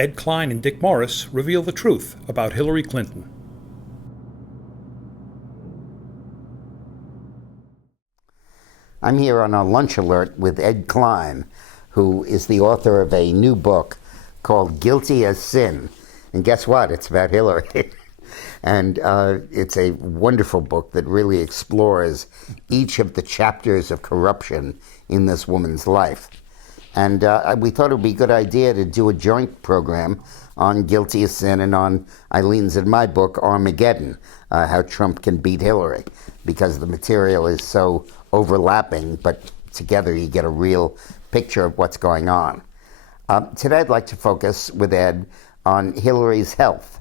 Ed Klein and Dick Morris reveal the truth about Hillary Clinton. I'm here on a lunch alert with Ed Klein, who is the author of a new book called Guilty as Sin. And guess what? It's about Hillary. And it's a wonderful book that really explores each of the chapters of corruption in this woman's life. And we thought it would be a good idea to do a joint program on Guilty as Sin and on Eileen's and my book, Armageddon, How Trump Can Beat Hillary, because the material is so overlapping, but together you get a real picture of what's going on. Today I'd like to focus with Ed on Hillary's health.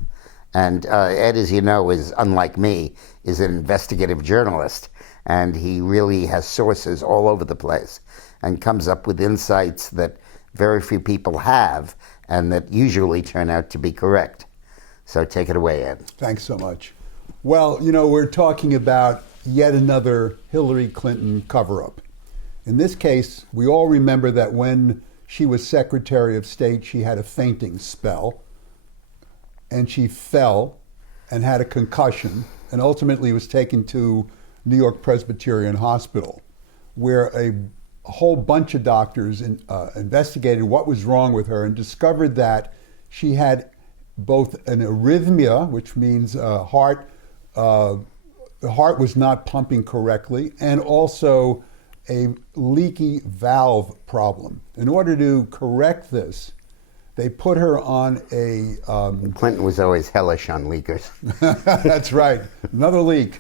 And Ed, as you know, is, unlike me, is an investigative journalist, and he really has sources all over the place and comes up with insights that very few people have and that usually turn out to be correct. So take it away, Ed. Thanks so much. Well, you know, we're talking about yet another Hillary Clinton cover-up. In this case, we all remember that when she was Secretary of State, she had a fainting spell, and she fell and had a concussion, and ultimately was taken to New York Presbyterian Hospital, where a whole bunch of doctors investigated what was wrong with her and discovered that she had both an arrhythmia, which means the heart was not pumping correctly, and also a leaky valve problem. In order to correct this, they put her on a... Clinton was always hellish on leakers. That's right. Another leak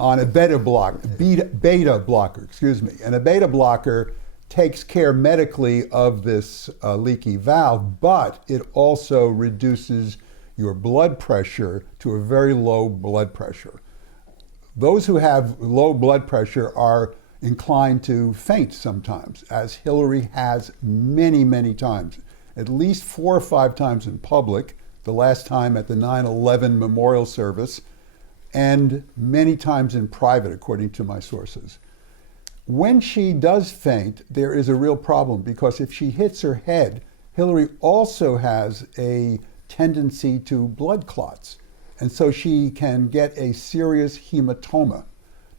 on a beta blocker. And a beta blocker takes care medically of this leaky valve, but it also reduces your blood pressure to a very low blood pressure. Those who have low blood pressure are inclined to faint sometimes, as Hillary has many, many times. At least 4 or 5 times in public, the last time at the 9/11 memorial service, and many times in private, according to my sources. When she does faint, there is a real problem, because if she hits her head, Hillary also has a tendency to blood clots, and so she can get a serious hematoma.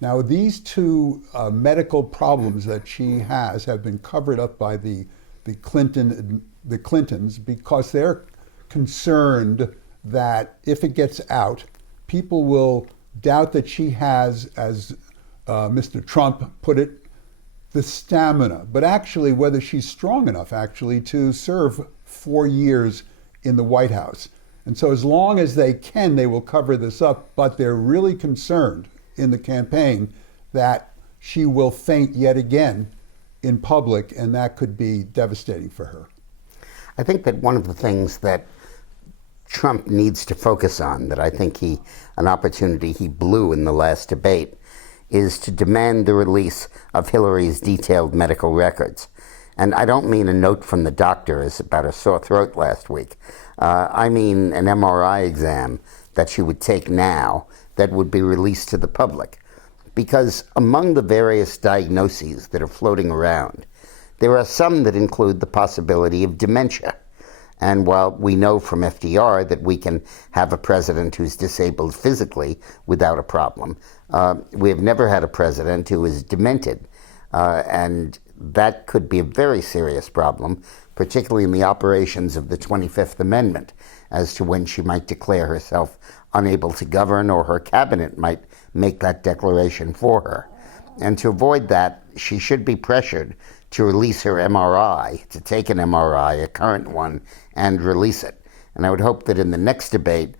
Now, these two medical problems that she has have been covered up by the Clintons, because they're concerned that if it gets out, people will doubt that she has, as Mr. Trump put it, the stamina, but actually whether she's strong enough actually to serve 4 years in the White House. And so as long as they can, they will cover this up, but they're really concerned in the campaign that she will faint yet again in public, and that could be devastating for her. I think that one of the things that Trump needs to focus on, that I think an opportunity he blew in the last debate, is to demand the release of Hillary's detailed medical records. And I don't mean a note from the doctors about a sore throat last week. I mean an MRI exam that she would take now that would be released to the public. Because among the various diagnoses that are floating around, there are some that include the possibility of dementia. And while we know from FDR that we can have a president who's disabled physically without a problem, we have never had a president who is demented. And that could be a very serious problem, particularly in the operations of the 25th Amendment, as to when she might declare herself unable to govern, or her cabinet might make that declaration for her. And to avoid that, she should be pressured to release her MRI, to take an MRI, a current one, and release it. And I would hope that in the next debate,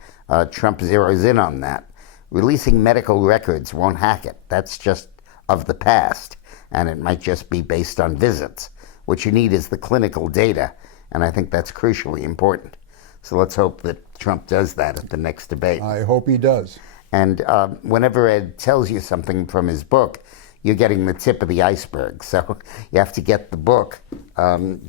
Trump zeroes in on that. Releasing medical records won't hack it. That's just of the past, and it might just be based on visits. What you need is the clinical data, and I think that's crucially important. So let's hope that Trump does that at the next debate. I hope he does. And whenever Ed tells you something from his book, you're getting the tip of the iceberg. So you have to get the book,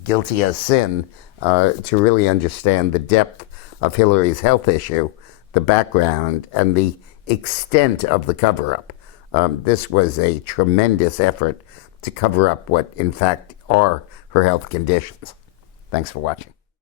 Guilty as Sin, to really understand the depth of Hillary's health issue, the background, and the extent of the cover-up. This was a tremendous effort to cover up what, in fact, are her health conditions. Thanks for watching.